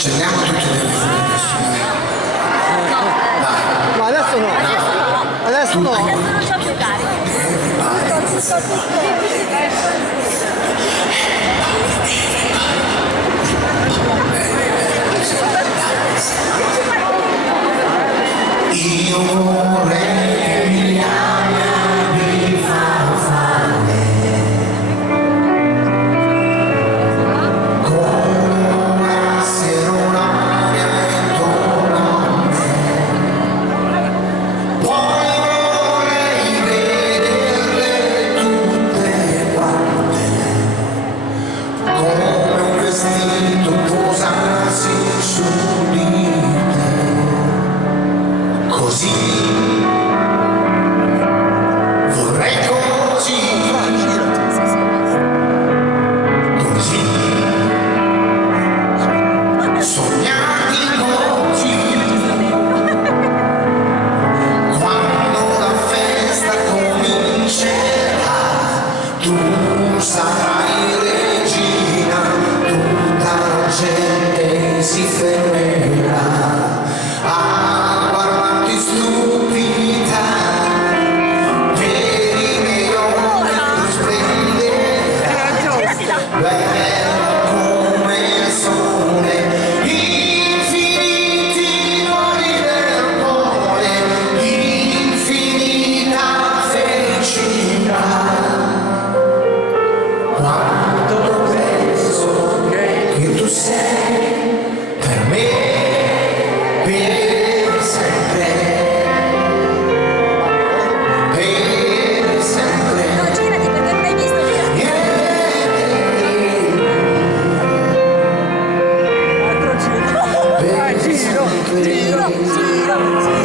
Accendiamo tutti i telefoni adesso. Dai. No, adesso no. Adesso no. Adesso non c'ho più carico. Io vorrei che mi ami farfalle colassero l'aria intorno a me, poi vorrei vederle tutte quante come un vestito posarsi su di così, vorrei così, così, sognati così, quando la festa comincerà, tu sarai regina, tutta la gente si fermerà. Stupida per i miei occhi splenderà, bella come il sole, infiniti nodi del pole, infinita felicità. Quando penso che tu sei per me, per sempre. Giro, giro, giro.